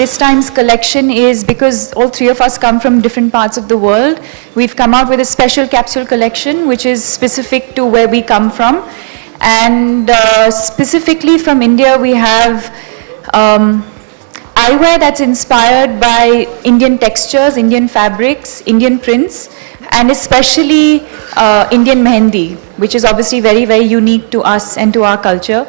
This time's collection is, because all three of us come from different parts of the world, we've come out with a special capsule collection which is specific to where we come from. And specifically from India, we have eyewear that's inspired by Indian textures, Indian fabrics, Indian prints, and especially Indian mehendi, which is obviously very, very unique to us and to our culture.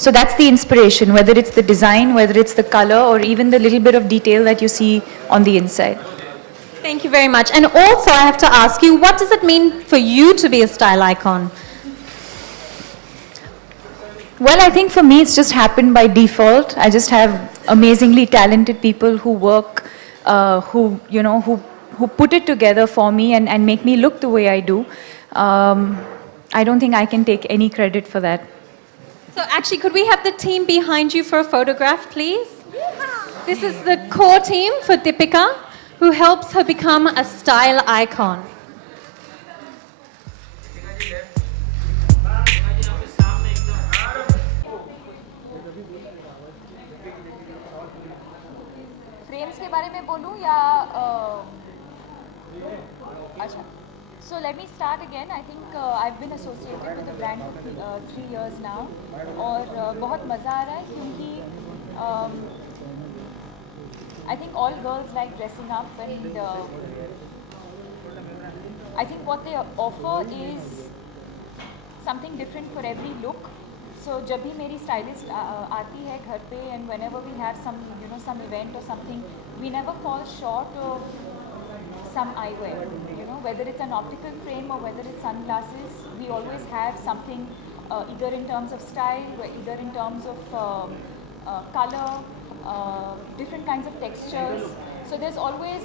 So that's the inspiration, whether it's the design, whether it's the color, or even the little bit of detail that you see on the inside. Thank you very much. And also I have to ask you, what does it mean for you to be a style icon? Well, I think for me it's just happened by default. I just have amazingly talented people who work, who put it together for me and make me look the way I do. I don't think I can take any credit for that. So actually, could we have the team behind you for a photograph, please? This is the core team for Deepika, who helps her become a style icon. Frames के बारे में बोलूँ या अच्छा. So let me start again. I think I've been associated with the brand for 3 years now, और बहुत मज़ा आ रहा है क्योंकि I think all girls like dressing up, and I think what they offer is something different for every look. So जब भी मेरी stylist आती है घर पे, and whenever we have some some event or something, we never fall short of some eyewear, whether it's an optical frame or whether it's sunglasses. We always have something, either in terms of style, or either in terms of color, different kinds of textures. So there's always,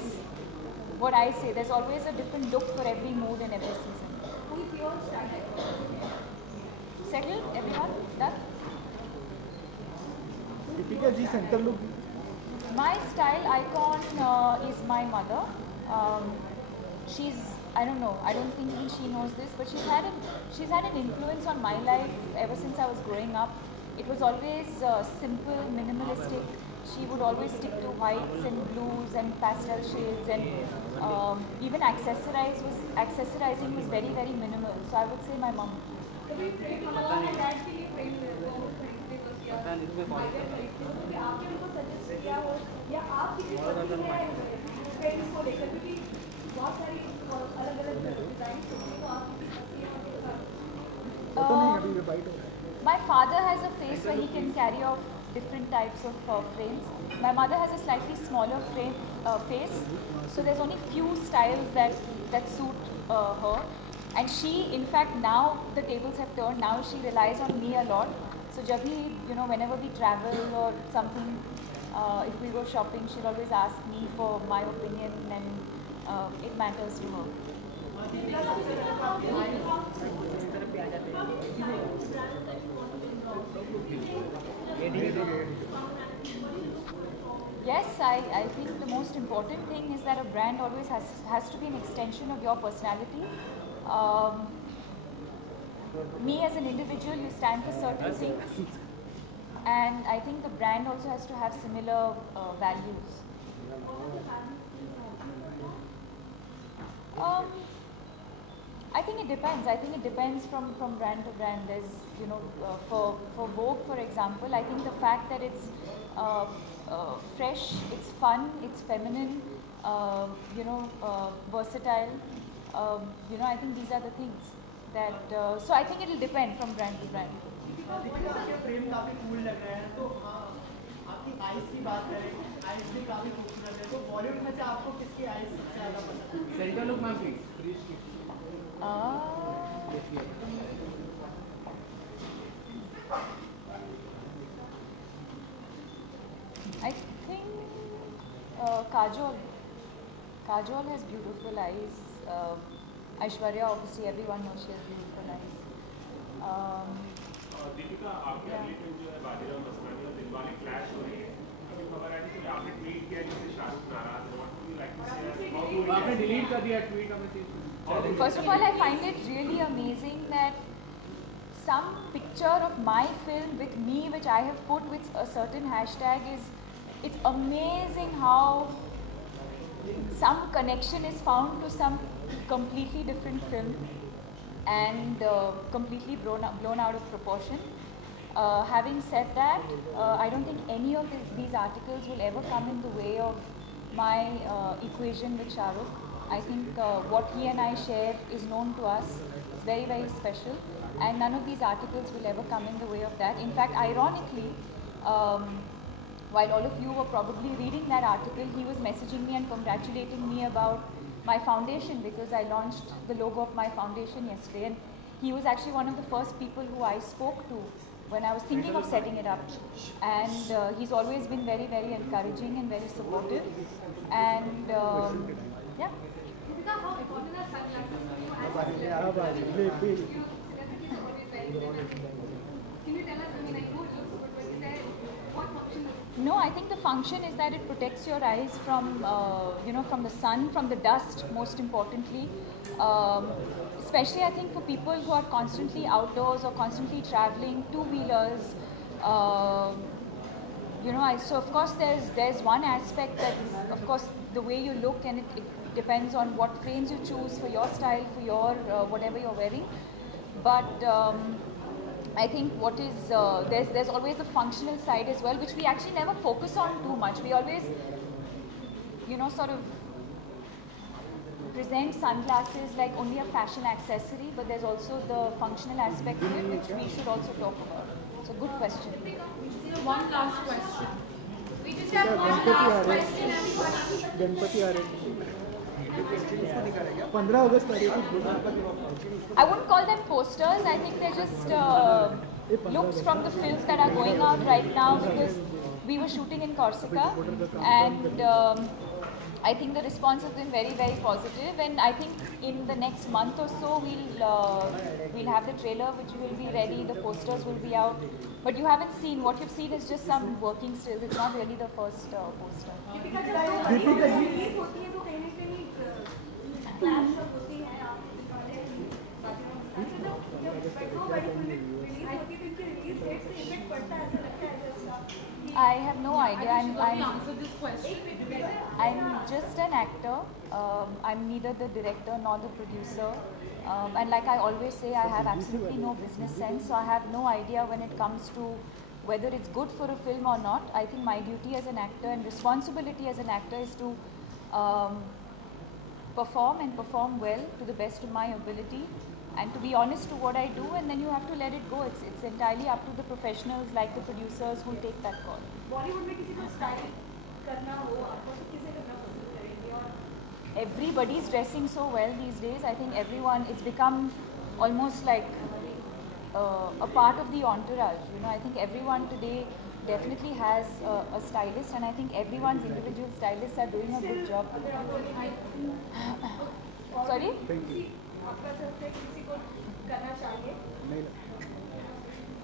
what I say, there's always a different look for every mood and every season. Who is your style icon? Settled? Everyone? Done? Deepika ji, center look. My style icon is my mother. She's, I don't know, I don't think she knows this, but she's had an influence on my life ever since I was growing up. It was always simple, minimalistic. She would always stick to whites and blues and pastel shades, and even accessorizing was very, very minimal. So I would say my mom. My father has a face where he can carry off different types of frames. My mother has a slightly smaller face, so there's only few styles that suit her. And she, in fact, now the tables have turned. Now she relies on me a lot. So, Jabhi, whenever we travel or something, if we go shopping, she'll always ask me for my opinion, and it matters to her. Yes, I think the most important thing is that a brand always has to be an extension of your personality. Me as an individual, you stand for certain things, and I think the brand also has to have similar values. I think it depends. I think it depends from brand to brand. There's, for Vogue, for example, I think the fact that it's fresh, it's fun, it's feminine, versatile. I think these are the things that. So I think it will depend from brand to brand. Ice की बात करें, ice भी काफी खूबसूरत है, तो बॉलीवुड में से आपको किसकी आइस सबसे ज्यादा पसंद है? Centre look ma'am please. I think Kajol has beautiful eyes. Aishwarya, obviously, everyone knows she has beautiful eyes. Deepika, आपके रिलेटिव जो है बाजीराव मस्तानी और दिलवाले क्लैश हो रही है। अभी खबर आई थी कि आपने ट्वीट किया जिससे शाहरुख नाराज है। What would you like to say? आपने डिलीट कर दिया ट्वीट हमें। First of all, I find it really amazing that some picture of my film with me, which I have put with a certain hashtag, it's amazing how some connection is found to some completely different film and completely blown out of proportion. Having said that, I don't think any of these articles will ever come in the way of my equation with Shah Rukh. I think what he and I share is known to us. It's very, very special, and none of these articles will ever come in the way of that. In fact, ironically, while all of you were probably reading that article, he was messaging me and congratulating me about my foundation, because I launched the logo of my foundation yesterday, and he was actually one of the first people who I spoke to when I was thinking of setting it up. And he's always been very, very encouraging and very supportive. And yeah. How important are sunglasses for you? Can you tell us, I know it looks good, but is there, what function is it? No, I think the function is that it protects your eyes from, from the sun, from the dust, most importantly. Especially, I think, for people who are constantly outdoors or constantly traveling, two-wheelers. So of course there's one aspect that is, of course, the way you look, and it depends on what frames you choose for your style, for your whatever you're wearing. But I think what is there's always the functional side as well, which we actually never focus on too much. We always, sort of present sunglasses like only a fashion accessory, but there's also the functional aspect to it, which we should also talk about. So good question. One last question. We just have one last question, everybody. Ganpati आ रहे हैं 15 अगस्त आ रही है। I wouldn't call them posters. I think they're just looks from the films that are going out right now, because we were shooting in Corsica, and I think the response has been very, very positive. And I think in the next month or so, we'll have the trailer, which will be ready. The posters will be out. But you haven't seen. What you've seen is just some working stills. It's not really the first poster. I have no idea. I'm just an actor. I'm neither the director nor the producer. And like I always say, I have absolutely no business sense. So I have no idea when it comes to whether it's good for a film or not. I think my duty as an actor and responsibility as an actor is to perform and perform well to the best of my ability, and to be honest to what I do, and then you have to let it go. It's entirely up to the professionals like the producers who take that call. Bollywood में किसी को style करना हो आपको तो किसे करना पसंद करेंगे? और Everybody's dressing so well these days. I think everyone, it's become almost like a part of the entourage. You know, I think everyone today definitely has a stylist, and I think everyone's individual stylists are doing a good job. Sorry? आपका सबसे किसी को करना चाहिए?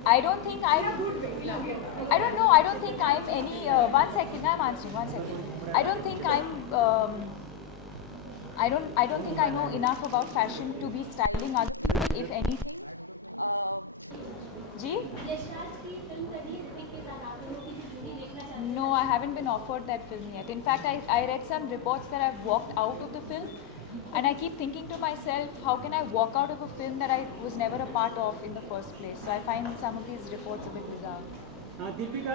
I don't think I don't know. I don't think I'm any. One second, I'm answering. One second. I don't think I'm. I don't think I know enough about fashion to be styling others, if any. Ji? No, I haven't been offered that film yet. In fact, I read some reports that I've walked out of the film, and I keep thinking to myself, how can I walk out of a film that I was never a part of in the first place? So I find some of these reports a bit bizarre. Deepika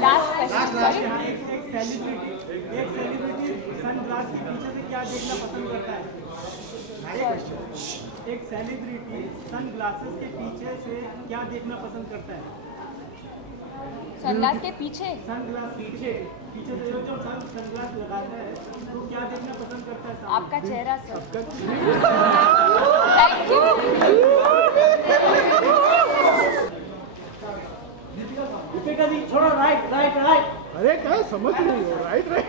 Last question. Sorry? एक celebrity sunglass के पीछे से क्या देखना पसंद करता है? एक सेलिब्रिटी सनग्लासेस के पीछे से क्या देखना पसंद करता है? सनग्लास के पीछे? सनग्लास पीछे से जो सनग्लास लगाता है तो क्या देखना पसंद करता है? आपका चेहरा sir. Thank you. Deepika ji छोड़ो राइट राइट राइट अरे क्या समझ नहीं हो राइट राइट